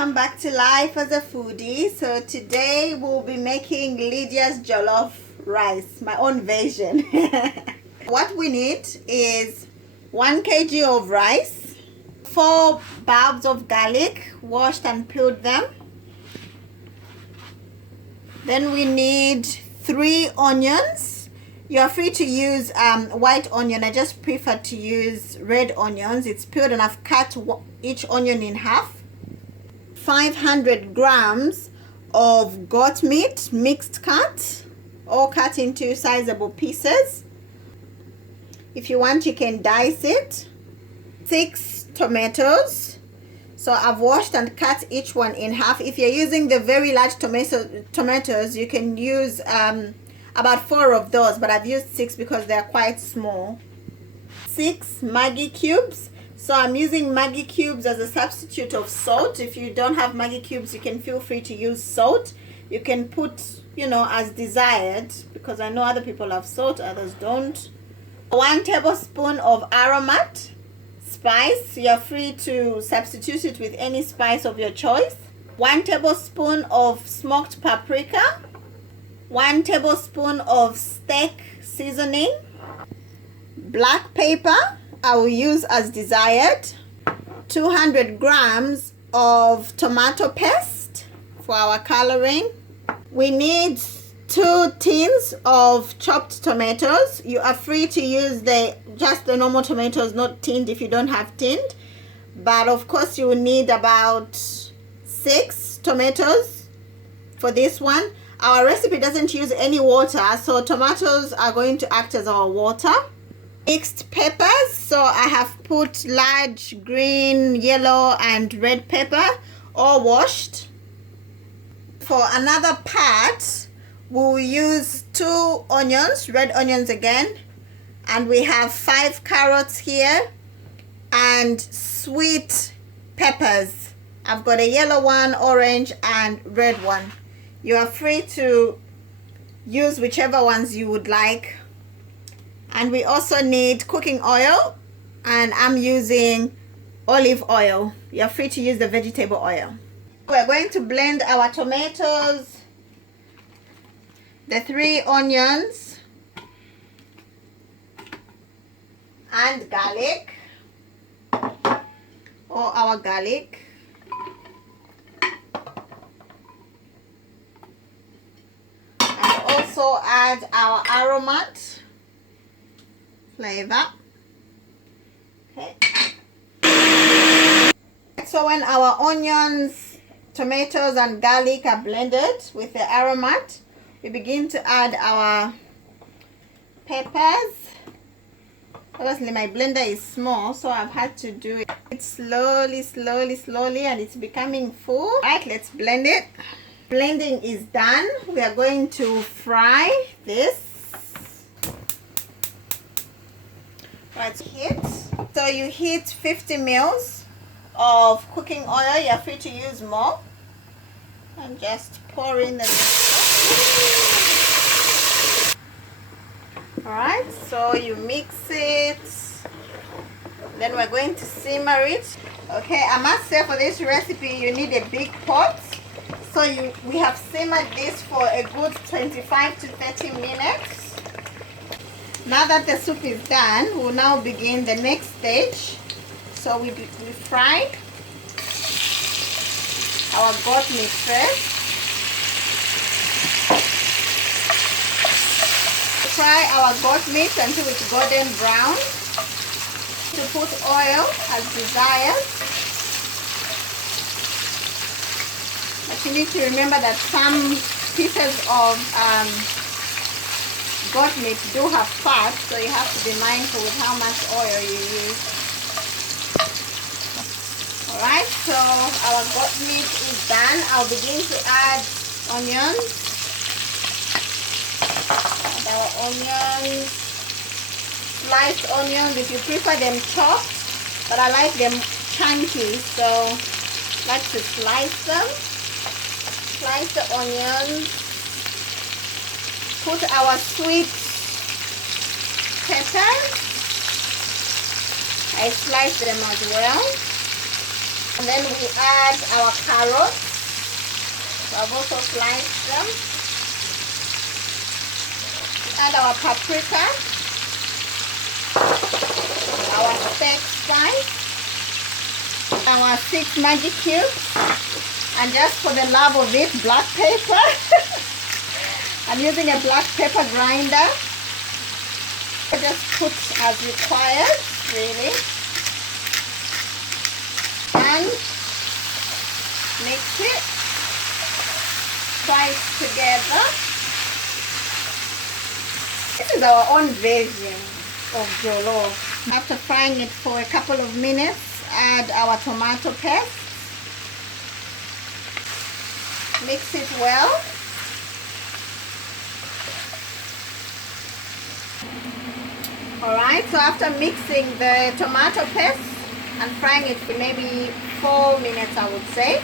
welcome back to Life as a Foodie. So today we'll be making Lydia's jollof rice, my own version. What we need is 1 kg of rice, 4 bulbs of garlic, washed and peeled them. Then we need 3 onions. You are free to use white onion. I just prefer to use red onions. It's peeled and I've cut each onion in half. 500 grams of goat meat, mixed cut, all cut into sizable pieces. If you want, you can dice it. 6 tomatoes. So I've washed and cut each one in half. If you're using the very large tomatoes, you can use about 4 of those, but I've used 6 because they're quite small. 6 Maggi cubes. So I'm using Maggi cubes as a substitute of salt. If you don't have Maggi cubes, you can feel free to use salt. You can put, as desired, because I know other people have salt, others don't. 1 tablespoon of Aromat spice. You're free to substitute it with any spice of your choice. 1 tablespoon of smoked paprika. 1 tablespoon of steak seasoning. Black pepper, I will use as desired. 200 grams of tomato paste for our coloring. We need 2 tins of chopped tomatoes. You are free to use just the normal tomatoes, not tinned if you don't have tinned. But of course you will need about 6 tomatoes for this one. Our recipe doesn't use any water, so tomatoes are going to act as our water. Mixed peppers, so I have put large green, yellow and red pepper, all washed. For another part, we'll use 2 onions, red onions again, and we have 5 carrots here and sweet peppers. I've got a yellow one, orange and red one. You are free to use whichever ones you would like. And we also need cooking oil, and I'm using olive oil. You're free to use the vegetable oil. We're going to blend our tomatoes, the 3 onions and garlic, or our garlic. And also add our Aromat flavor. Okay. So when our onions, tomatoes and garlic are blended with the Aromat, we begin to add our peppers. Obviously my blender is small, so I've had to do it slowly, and it's becoming full. Alright, let's blend it. Blending is done. We are going to fry this. Right, so you heat 50 ml of cooking oil. You're free to use more, and just pour in the mixture. Alright, so you mix it, then we're going to simmer it. Okay, I must say for this recipe you need a big pot, so we have simmered this for a good 25 to 30 minutes. Now that the soup is done, we'll now begin the next stage. So we fry our goat meat first. Fry our goat meat until it's golden brown. To put oil as desired. But you need to remember that some pieces of goat meat do have fat, so you have to be mindful with how much oil you use. Alright, so our goat meat is done. I'll begin to add onions. Add our onions. Sliced onions, if you prefer them chopped, but I like them chunky, so I like to slice them. Slice the onions. Put our sweet peppers. I slice them as well. And then we add our carrots. So I've also sliced them. We add our paprika, our steak spice, our 6 Maggi cubes, and just for the love of it, black pepper. I'm using a black pepper grinder. Just put as required, really. And mix it. Fry it together. This is our own version of jollof. After frying it for a couple of minutes, add our tomato paste. Mix it well. Alright, so after mixing the tomato paste and frying it for maybe 4 minutes, I would say.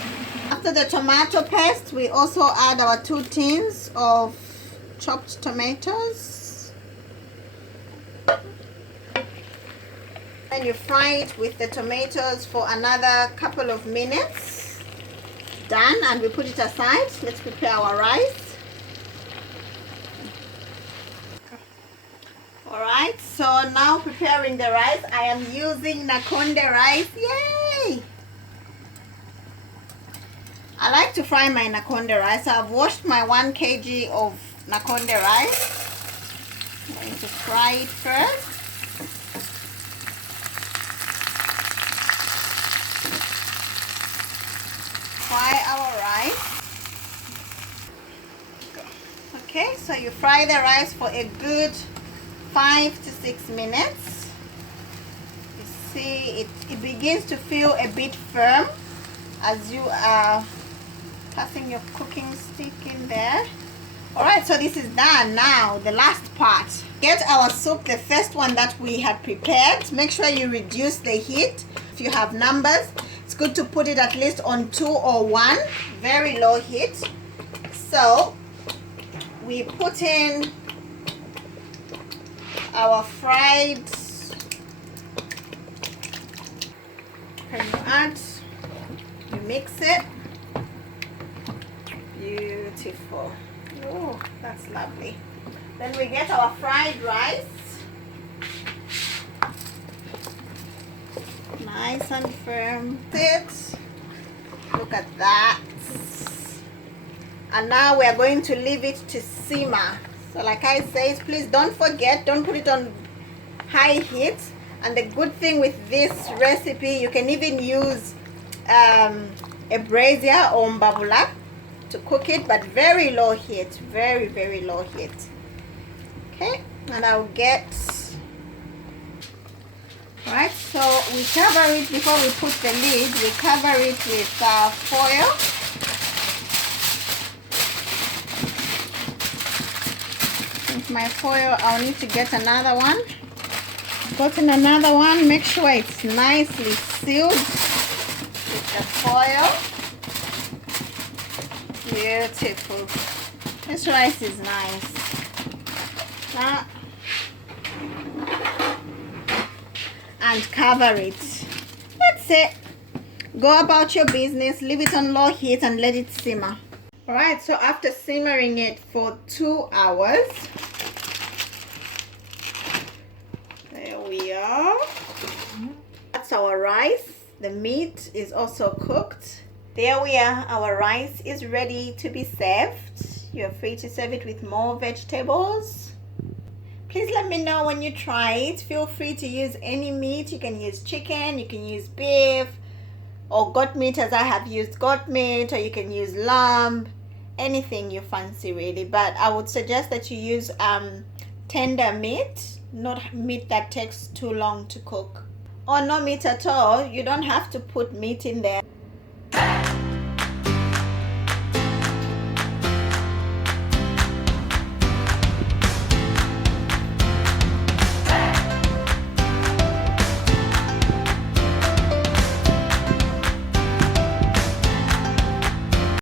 After the tomato paste, we also add our 2 tins of chopped tomatoes. Then you fry it with the tomatoes for another couple of minutes. Done, and we put it aside. Let's prepare our rice. Alright, so now preparing the rice. I am using Nakonde rice. Yay! I like to fry my Nakonde rice. So I've washed my 1 kg of Nakonde rice. I'm going to fry it first. Fry our rice. Okay, so you fry the rice for a good 5 to 6 minutes. You see it begins to feel a bit firm as you are passing your cooking stick in there. Alright, so this is done. Now the last part. Get our soup, the first one that we had prepared. Make sure you reduce the heat. If you have numbers, it's good to put it at least on 2 or 1, very low heat. So we put in our fried, and you add, you mix it. Beautiful. Oh, that's lovely. Then we get our fried rice. Nice and firm. Look at that. And now we are going to leave it to simmer. So like I say, please don't forget, don't put it on high heat. And the good thing with this recipe, you can even use a brazier or mbabula to cook it, but very low heat, very, very low heat. Okay, and I'll get, right, so we cover it before we put the lid. We cover it with foil. With my foil, I'll need to get another one. Gotten another one. Make sure it's nicely sealed with the foil. Beautiful. This rice is nice. Now, and cover it. That's it. Go about your business. Leave it on low heat and let it simmer. Alright, so after simmering it for 2 hours, there we are. That's our rice. The meat is also cooked. There we are. Our rice is ready to be served. You're free to serve it with more vegetables. Please let me know when you try it. Feel free to use any meat. You can use chicken, you can use beef, or goat meat, as I have used goat meat, or you can use lamb, anything you fancy really. But I would suggest that you use tender meat, not meat that takes too long to cook, or no meat at all. You don't have to put meat in there.